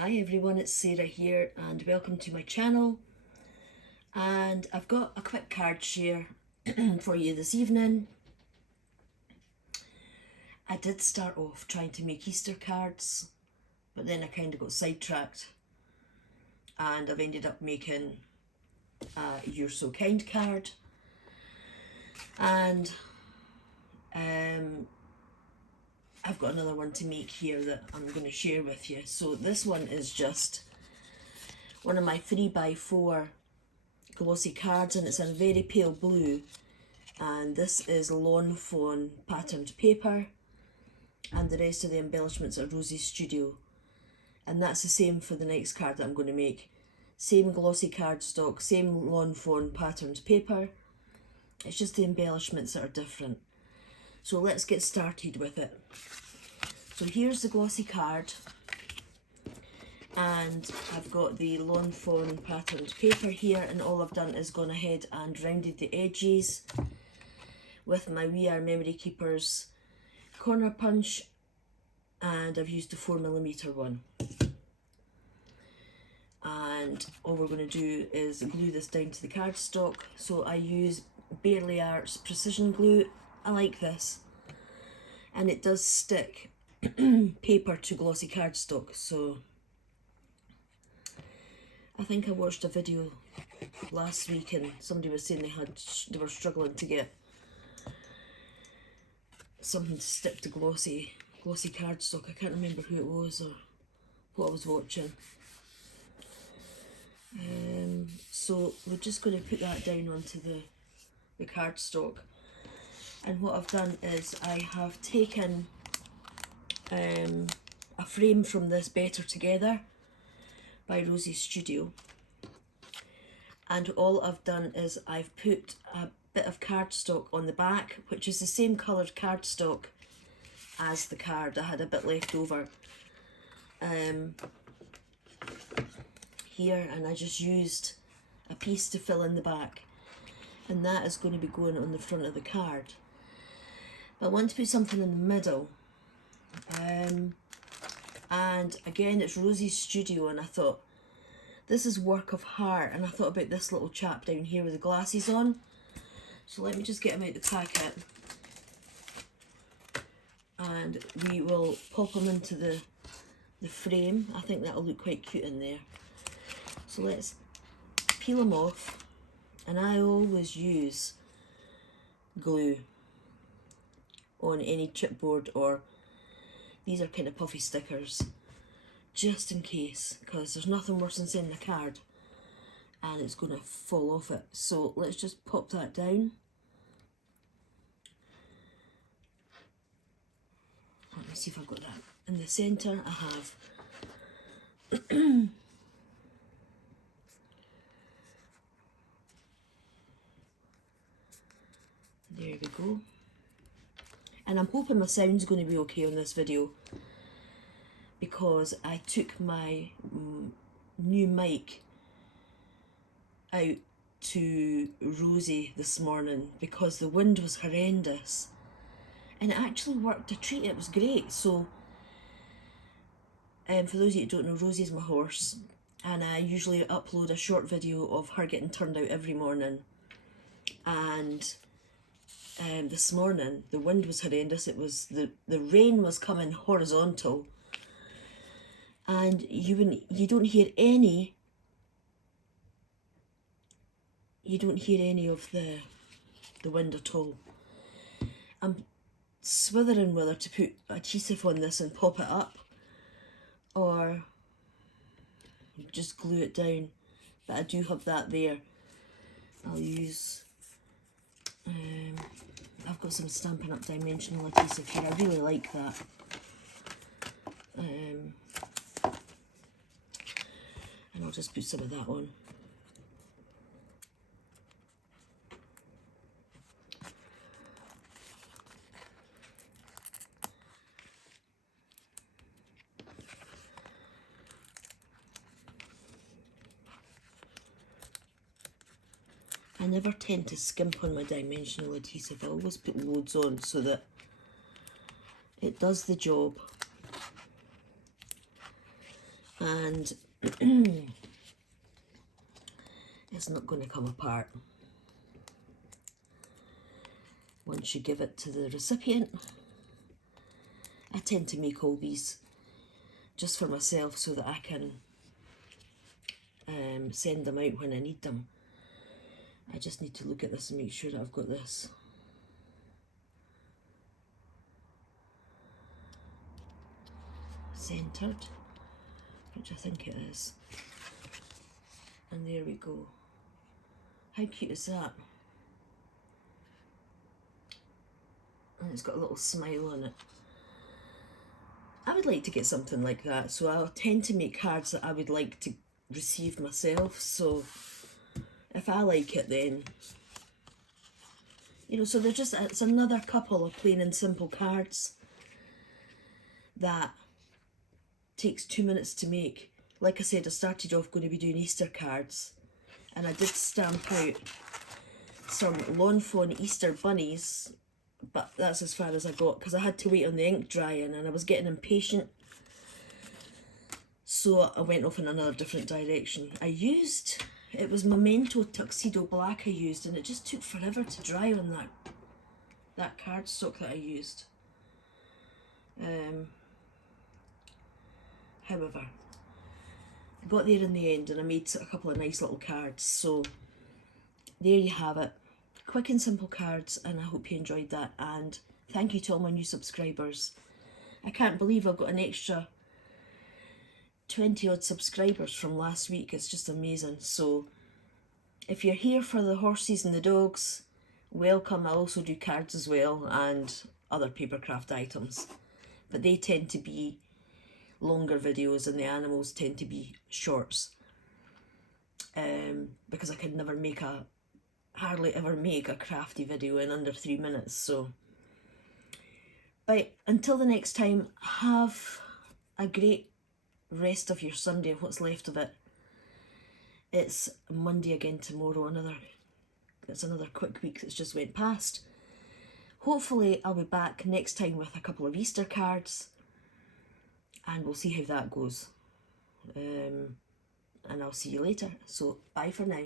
Hi everyone, it's Sarah here and welcome to my channel. And I've got a quick card share for you this evening. I did start off trying to make Easter cards, but then I kind of got sidetracked and I've ended up making a You're So Kind card. And I've got another one to make here that I'm going to share with you. So this one is just one of my 3x4 glossy cards, and it's in a very pale blue, and this is lawn fawn patterned paper, and the rest of the embellishments are Rosy Studio, and that's the same for the next card that I'm going to make. Same glossy cardstock, same lawn fawn patterned paper, it's just the embellishments that are different. So let's get started with it. So here's the glossy card, and I've got the lawn fawn patterned paper here, and all I've done is gone ahead and rounded the edges with my We Are Memory Keepers corner punch, and I've used the 4mm one. And all we're going to do is glue this down to the cardstock. So I use Barely Art's precision glue. I like this, and it does stick paper to glossy cardstock. So I think I watched a video last week and somebody was saying they were struggling to get something to stick to glossy cardstock. I can't remember who it was or what I was watching. So we're just going to put that down onto the cardstock. And what I've done is I have taken a frame from this Better Together by Rosy Studio, and all I've done is I've put a bit of cardstock on the back, which is the same coloured cardstock as the card. I had a bit left over here, and I just used a piece to fill in the back, and that is going to be going on the front of the card. But I want to put something in the middle, and again it's Rosy Studio, and I thought this is work of heart, and I thought about this little chap down here with the glasses on. So let me just get him out the packet, and we will pop him into the frame. I think that'll look quite cute in there. So let's peel him off, and I always use glue on any chipboard, or these are kind of puffy stickers, just in case, because there's nothing worse than sending a card and it's going to fall off it. So let's just pop that down. Let me see if I've got that in the centre. I have. There we go. And I'm hoping my sound's going to be okay on this video, because I took my new mic out to Rosie this morning because the wind was horrendous, and it actually worked a treat. It was great. So for those of you who don't know, Rosie's my horse, and I usually upload a short video of her getting turned out every morning. And this morning the wind was horrendous. It was the rain was coming horizontal, and you don't hear any of the wind at all. I'm swithering whether to put adhesive on this and pop it up, or just glue it down, but I do have that there. I'll use I've got some Stampin' Up! Dimensional adhesive here. I really like that. And I'll just put some of that on. I never tend to skimp on my dimensional adhesive. I always put loads on so that it does the job. and it's not going to come apart once you give it to the recipient. I tend to make all these just for myself so that I can send them out when I need them. I just need to look at this and make sure that I've got this centered, which I think it is. And there we go. How cute is that? And it's got a little smile on it. I would like to get something like that, so I tend to make cards that I would like to receive myself. So if I like it, then, you know, so they're just, it's another couple of plain and simple cards that takes 2 minutes to make. Like I said, I started off going to be doing Easter cards, and I did stamp out some lawn fawn Easter bunnies, but that's as far as I got because I had to wait on the ink drying and I was getting impatient. So I went off in another different direction. It was Memento Tuxedo Black I used, and it just took forever to dry on that cardstock that I used. However, I got there in the end and I made a couple of nice little cards. So there you have it. Quick and simple cards, and I hope you enjoyed that, and thank you to all my new subscribers. I can't believe I've got an extra 20 odd subscribers from last week. It's just amazing. So if you're here for the horses and the dogs, welcome. I also do cards as well and other papercraft items, but they tend to be longer videos and the animals tend to be shorts, because I could never hardly ever make a crafty video in under 3 minutes. So but until the next time, have a great rest of your Sunday, what's left of it. It's Monday again tomorrow. It's another quick week that's just went past. Hopefully I'll be back next time with a couple of Easter cards, and we'll see how that goes. And I'll see you later. So bye for now.